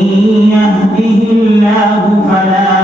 يهده الله فلا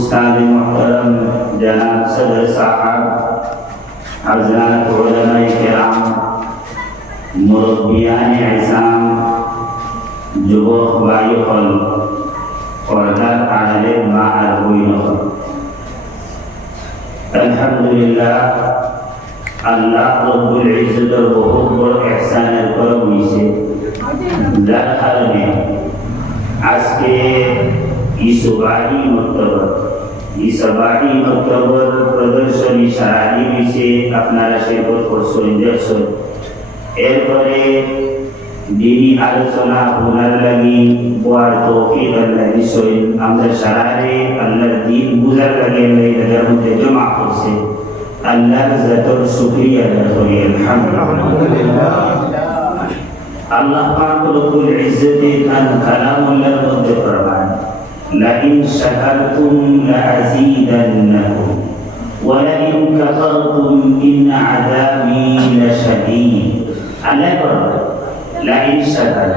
استاد محترم جناب صدر صاحب حضرات علماء کرام مربیان اعظام جبوخ بائی خل پردہ عالم ماہر ہوئی الحمدللہ، اللہ رب العزت اور بہت بڑ احسان کرم سے در حال میں آج ইসবাহি মক্তবর ইসবাহি মক্তবর প্রদর্শনী সারানি হয়েছে আপনারা সেপর করছেন দেখছেন এরপরে দিনী আলোচনা শোনার লাগি বোয়ার তৌফিক আল্লাহ নিশ্চয় আমরা সারারে আল্লাহর দিন বুঝার লাগে আল্লাহ এটার মধ্যে জমা করছে আল্লাহর জাতর শুক্রিয়া করি আলহামদুলিল্লাহ আল্লাহ পাক রব্বুল ইজ্জতে কান কালামুল্লাহর মধ্যে ফরমান লাইন শাকারতুম লাআযীদান্নাকুম ولئن كفرتم إن عذابي لشديد আল্লাহ করবে লাইন শাকার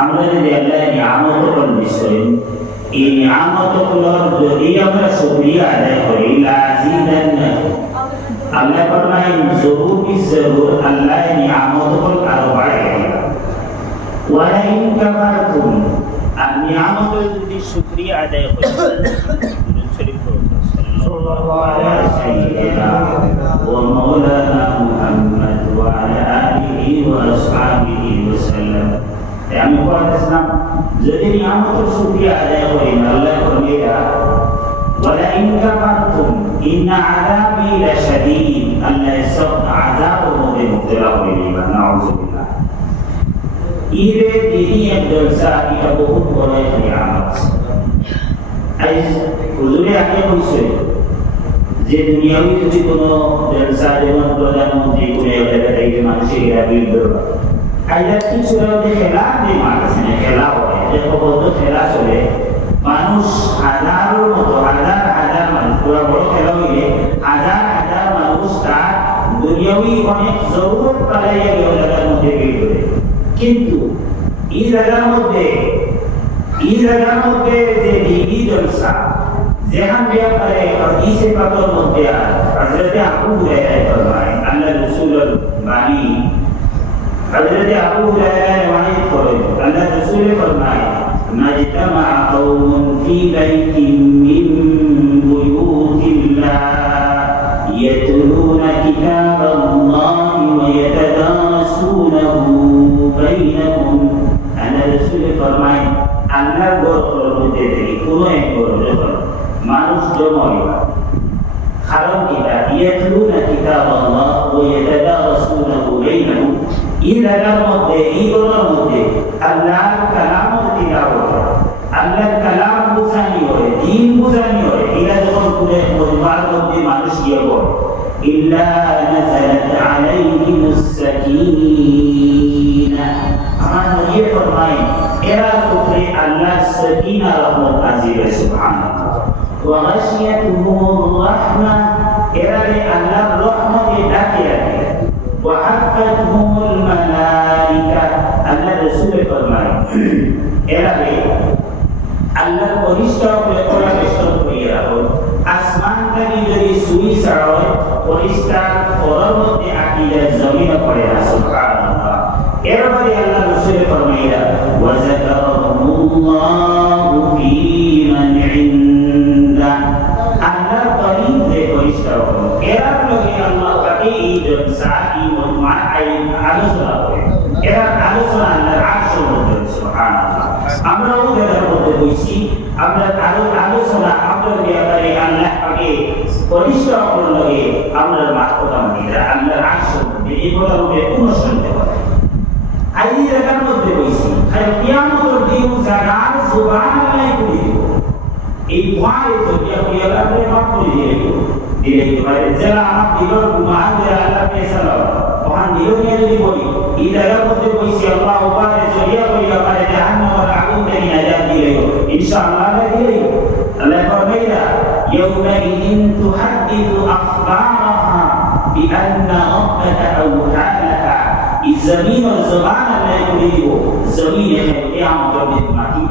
আমরা যদি আল্লাহ নিয়ামত কল বিষয় এই নিয়ামত গুলোর যদি আমরা শুকরিয়া আদায় করি লাজিদান্নাকুম আল্লাহ ফরমায় জরুর কি জরুর আল্লাহ নিয়ামত কল আরো বাড়ায় ওয়ালাইন কাফারতুম আর নিয়ামতের বেশি শুক্রিয়া আদায় করি। দুরুদ শরীফ পড়ুন সাল্লাল্লাহু আলা সাইয়্যিদিনা ওয়া মাওলানা মুহাম্মদ ওয়া আলা আলিহি ওয়া আসহাবিহি ওয়া সাল্লাম আমি পড়তেছিলাম যদি নিয়ামতের শুকরিয়া আদায় করি আল্লাহ ফরমাইয়া ওয়ালা ইন ঈদে দিনের জলসা এটা হুজুরে আগে বলছে যে যদি জলসা যেমন প্রধানমন্ত্রী মানুষের যে খেলা যে মানুষ খেলা হয় যে কত খেলা চলে মানুষ মতো হাজার হাজার মানুষ বড় খেলা হইলে হাজার হাজার মানুষ তার অনেক জরুরত পালাইয়া গেল জায়গার মধ্যে কিন্তু এই জায়গার মধ্যে, এই জায়গার মধ্যে যে দিনী জলসা, যেখান ব্যাপারে হাদিসে পাকের মধ্যে হযরত আবু হুরায়রা ফরমায় আল্লাহ রাসূলের বাণী। হযরত আবু হুরায়রা রওয়ায়াত করেন আল্লাহ রাসূল ফরমায় মাজতামা কওমুন ফি বাইতিন মিন বুয়ুতিল্লাহ কিতাবাল্লাহি ওয়া ইয়াতাদারাসুনাহু বাইনাহুম আল্লাহ রাসূল ফরমায় আল্লাহর ঘরের মধ্যে থেকে কোনো এক ঘর যখন মানুষ জমা হইবা কারণ কিতা ইয়াতলুনা কিতাবাল্লাহ ওয়া ইয়াতাদারাসুনাহু বাইনাহুম এই জায়গার মধ্যে এই ঘরের মধ্যে আল্লাহর কালামের তিলাওয়াত আল্লাহর কালাম বুঝানি হয় দিন বুঝানি হয় এটা যখন পুরো পরিবার মধ্যে মানুষ গিয়ে বলে ইল্লা নাযালাত আলাইহিমুস Sakina dia subhanallah wa ghasyiyatuhum rahmah irade Allah rahmat dakia wa hafathum malaika Allah rasul ফরমায় এরাবে আল্লাহর পরিষ্ঠ ব্যাপারে বিস্তর করিয়া হল আসমান কানি যদি সুই সাড়য় পরিষ্কার ফরর মধ্যে আকিলে জমিন পড়ে আসল কারণ এরপরে আল্লাহ রসুল ফরমাইয়া ওয়াজাকারাহুল্লাহ এই মজমা এই আলোচনা করে এরা আলোচনা আল্লাহর আরশের মধ্যে সুবহানাল্লাহ যাদের মধ্যে বইছি আমরা আলো আলোচনা আপনার ব্যাপারে আল্লাহ পাকে পরিষ্কার করার লগে আমরা মাথা মানি আল্লাহর আরশের মধ্যে এই কথা রূপে কোনো শুনতে পারে আই জায়গার মধ্যে বইছি আর কিয়ামতের দিন জাগার সুবহানাল্লাহ করে দিব এই ভয় যদি আপনি আল্লাহকে মাফ করে দিয়ে দিলে কি পারে যারা আমার দিলর গুনাহ দিয়ে আল্লাহ ফেসালা ওখান দিল নিয়ে দিবই এই জায়গার মধ্যে বইছি আল্লাহ উপারে জড়িয়া করিয়া পারে জাহান্নামের আগুন থেকে নাজাত দিলে ইনশাআল্লাহ আল্লাহ দিলে আল্লাহ ফরমাইলা يومئذ تحدث أخبارها بأن ربك أوحى لها الزمين والزمان لا يريد زمين القيامة بالمعتيب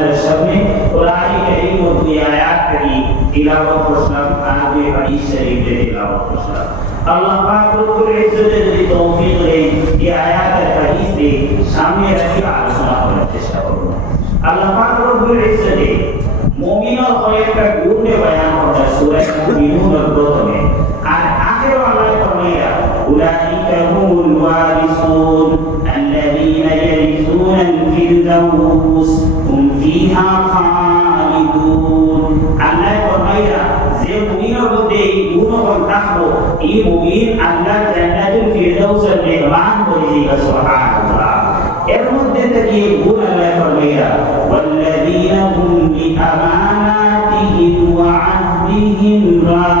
কারীম ও দুই আয়াত থেকে তিলাওয়াত করলাম আর দুই হাদিস শরীফে তিলাওয়াত করলাম আল্লাহ পাক রব্বুল ইজ্জতে যদি তৌফিক দেয় এই আয়াত আর হাদিস দিয়ে সামনে রেখে আলোচনা করার চেষ্টা করব আল্লাহ পাক রব্বুল ইজ্জতে মুমিনের কয়েকটা গুণে বয়ান করা সূরা মুমিনুনের প্রথমে আর আখের আল্লাহ ফরমাইয়া উলাইকা হুমুল ওয়ারিসুন الذين يرثون الفردوس هم فيها خالدون ভাইরা যে মুমিনের মধ্যে এই গুণগুণ থাকব এই মুমিন আল্লাহ জান্নাতুল ফিরদাউসের মেহমান করে দিবে সুবহানাল্লাহ। এর মধ্যে থেকে গুণ আল্লাহ ওয়া আহদিহিম রাখিবুন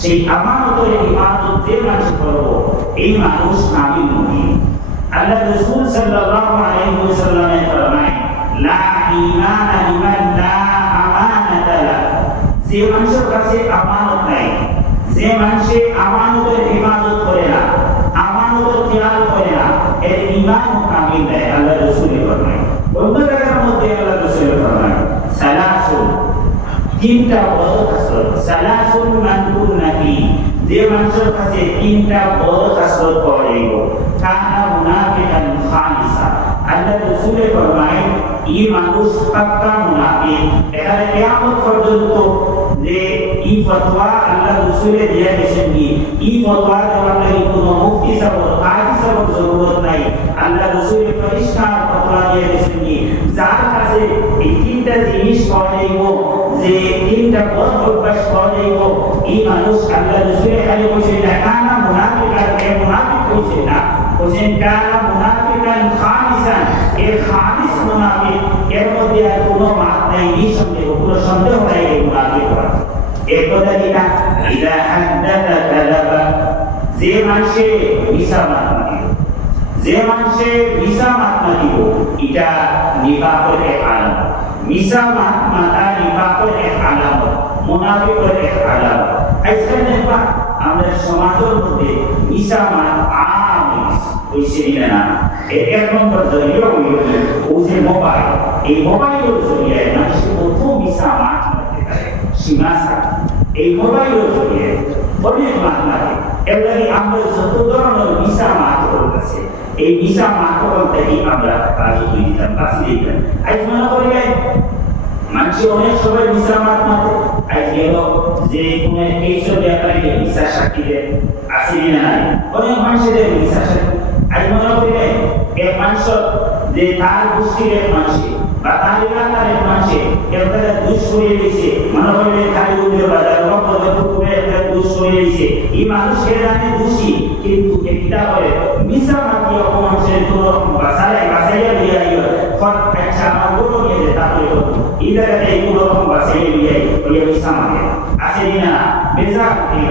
সেই আমানতের ইবাদত যে মানুষ করব এই মানুষ আমি মুমিন। আল্লাহ রাসূল সাল্লাল্লাহু আলাইহি ওয়াসাল্লাম ফরমায়, লা ঈমানা লিমান লা আমানাতা লা যে মানুষের কাছে আমানত নাই, যে মানুষে আমানতের ইবাদত করে না, আমানতের খেয়াল করে না, এর ঈমান কামিল দেয় আল্লাহ রাসূল ফরমায় অন্য জায়গার মধ্যে আল্লাহ রাসূল ফরমায় সালাসুন তিনটা বড় খাসলত সালাসুন মান কুন্না ফি যে মানুষের কাছে তিনটা বড় খাসলত পাওয়া যাইব কানা মুনাফিকান খালিসা। আল্লাহ রাসূল ফরমায় এই মানুষ পাক্কা মুনাফিক। এখানে কিয়ামত পর্যন্ত যে এই ফতোয়া আল্লাহ রাসূলে দিয়া গেছেন কি এই ফতোয়া দেওয়ার লাগি কোনো মুফতি সাহেব কাজী সাহেব জরুরত নাই। আল্লাহ রাসূলে পরিষ্কার ফতোয়া দিয়া গেছেন কি যার কাছে এই তিনটা জিনিস পাওয়া যাইব তিনটা যে মানুষে মাত যে মানুষে মিছা মাত মাতিব এটা নিফাকের এক মিছা মাত মাতা নিফাকের এক মুনাফিকের এক আলামত আজকাল দেখবা আমরা সমাজের মধ্যে মিছা মাত আম হইছে না। এক নম্বর জরিয়া হইল ও যে মোবাইল, এই মোবাইলের জরিয়ায় মানুষ প্রথম মিছা মাত মারতে পারে, সীমা এই মোবাইলের জরিয়ে অনেক মাত মারে এবারে আমরা যত ধরনের মিশা মাতর আছে এই মিশা মাতর থেকে আমরা বাজি দিতাম বাঁচি দিতাম। আজ মনে করিলেন মানুষ অনেক সময় মিশা মাত মাতে। আজ গেল যে কোনো এইসব ব্যাপারে মিশা সাক্ষী দেয়। আসেনি না নাই? অনেক মানুষের মিশা সাক্ষী। আজ মনে করিলেন এক মানুষ যে তার গোষ্ঠীর এক মানুষ বা তার এলাকার এক মানুষে একটা দুষ হয়ে গেছে মনে করিলে খালি উঠে বাজার পুকুরে একটা দুষ হয়ে গেছে এই মানুষ জানে দোষী কিন্তু একটা করে মিশা মাতি অপমানুষের কোন বাসায় বাসাইয়া লিয়া ইয়ে Kita ada ga te ko ko ba se ni ye ko ye sama ke asidina beza ke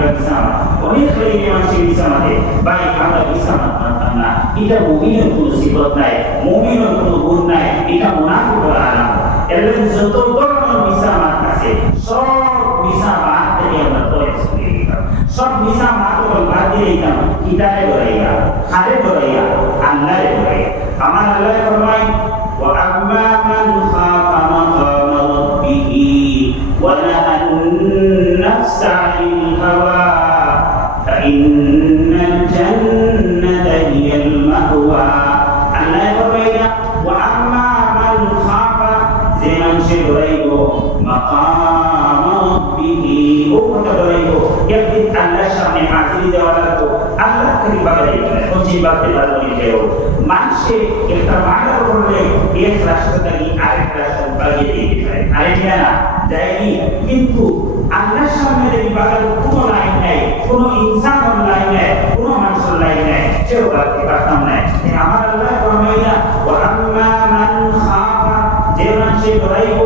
النفس عن الهوى فإن الجنة هي المأوى الله يقول وأما من خاف زمن شبريب مقام ربه أخت بريب يبدي الله شأن حاضر দেওয়ালাতো আল্লাহ করি বাগাই সঞ্জীব বাগতে পারবি কেউ মানুষে একটা মার্ডার করলে এক রাষ্ট্র থেকে আরেক রাষ্ট্র বাগিয়ে দিয়ে দিতে পারে আরেক না যায়নি কিন্তু আল্লাহর সামনে এই বাগার কোনো লাইন নাই কোনো ইনসানের লাইন নাই কোনো মানুষের লাইন নাই কেউ বাগতে পারতাম না আমার আল্লাহ ফরমাই না ও আম্মা মান খাফা যে মানুষে ডরাইব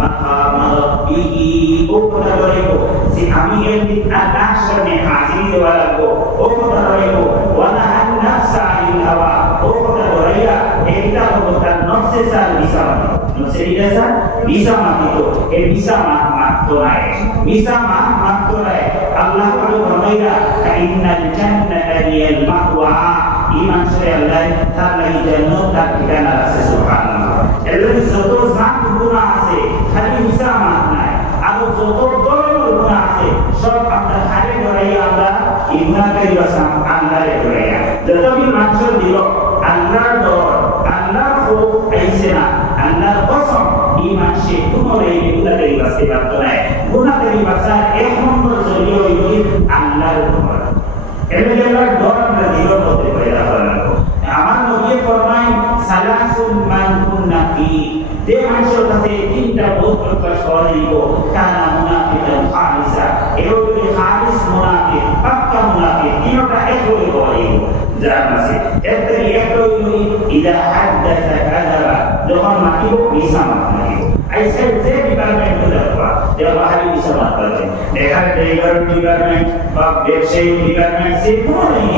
মাকাম রাব্বিহি ও কথা ডরাইব যে আমি এর আল্লাহ সামনে হাজির দেওয়া লাগবো। ও কথা ডরাইব ওয়া নাহান নাফসা আনিল হাওয়া ও কথা ডরাইয়া এটা হলো তার নফসে সার বিসামাতি নফসে বিসামাতি তো। এই বিসামা মাত্র নাই বিসামা মাত্র নাই আল্লাহ পাক ফরমাইয়া ইন্নাল জান্নাতা হিয়াল মাওয়া। ইমান সরে আল্লাহ তার লাগি জান্নাত, তার ঠিকানা আছে, সুবহানাল্লাহ। এর যত জাত গুনাহ আছে, খালি হিসামাত নাই, আর যত দলের গুনাহ আছে, সব আমরা হারে ধরাই আমরা ইবনাকারী বাসাম আল্লাহরে ধরাইয়া। যত বি মানুষ দিল, আল্লাহর ডর আল্লাহর খোফ আইছে না, আল্লাহর কসম ইমান সে তোমারে গুনাহকারী বাসতে পারত না গুনাহকারী বাসার এক নম্বর জরিয়া হইল আল্লাহর ডর এমনি আল্লাহর ডর আমরা দিলের মধ্যে পয়দা করা লাগবো আমার নবী ফরমায় সালাসুন মান কুন্না ফি যে মানুষের কাছে তিনটা বোধ প্রকাশ করা দিব কানা মুনাফিকান খালিসা এও যদি খালিস মুনাফিক পাক্কা মুনাফিক তিনটা এক দিব যার আছে এর থেকে একটা যখন মাতিব মিশা মাতিব আইসা যে ডিপার্টমেন্ট দেখবা যে বাহারি মিশা মাতবে দেখার ড্রাইভার ডিপার্টমেন্ট বা ব্যবসায়ী ডিপার্টমেন্ট সে কোনো নেই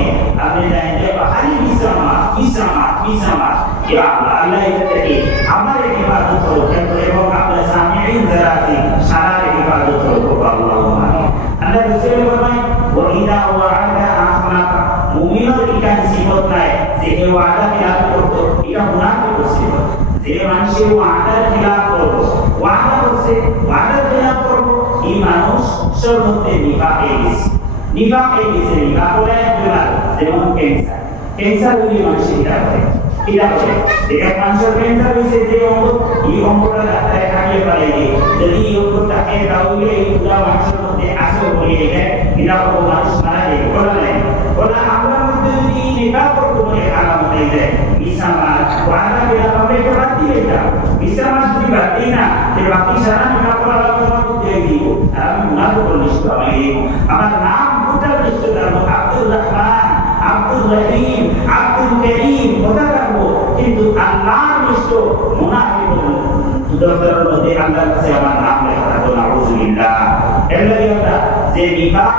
আপনি জানেন যে বাহারি মিশা মাত মিশা মাত মিশা মাত। ইয়া আল্লাহ আল্লাহ এটা থেকে আমার ইবাদত করো কিন্তু এবং আপনার সামনে যারা আছে সারা ইবাদত করো আল্লাহ আল্লাহ রাসূল ফরমায় ওয়া ইদা ওয়াআদা আখলাফা। মুমিনের ইকান সিফত নাই, যে এ ওয়াদা খিলাফ করতো, এটা মুনাফিক সিফত যে মানুষের ওয়াদার খিলাফ করব ওয়াদা করছে ওয়াদার খিলাফ করব, এই মানুষ সর্বতে নিফাক গেছে। নিফাক গেছে নিফাক হলো এক যেমন ক্যান্সার ক্যান্সার হলে মানুষের এটা করে এটা করে যেটা মানুষের ক্যান্সার হয়েছে, যে অঙ্গ, এই অঙ্গটা ডাক্তারে খাইয়ে পারে যদি এই অঙ্গটাকে তাহলে এই পুরা মানুষের মধ্যে হয়ে যায় এটা হলো মানুষ মারা যায়, বলা নাই বলা আমরা মধ্যে যদি নিফাক করব বলে আরাম হয়ে যায় মিসামার ওয়াদা বেলা আমরা এটা বাদ দিয়ে দাও মিসামার যদি বাদ দিই না যে বাকি সারা নিফাক করা লাগবে আমার মধ্যে দিব আর আমি মুনাফিক নিষ্ঠ আমি আমার নাম গোটা নিষ্ঠ রাখব আব্দুর রহমান আব্দুর রহিম আব্দুল করিম কথা রাখব কিন্তু আল্লাহর নিষ্ঠ মুনাফিক দফতরের মধ্যে আল্লাহর কাছে আমার নাম লেখা থাকতো নাউজুবিল্লাহ এর লাগে আমরা যে নিফাক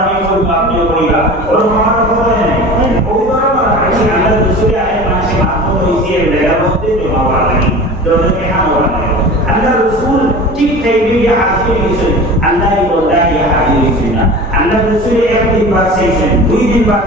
হয় আল্লাহ রসুল একদিন বাদ চাইছেন দুই দিন বাদ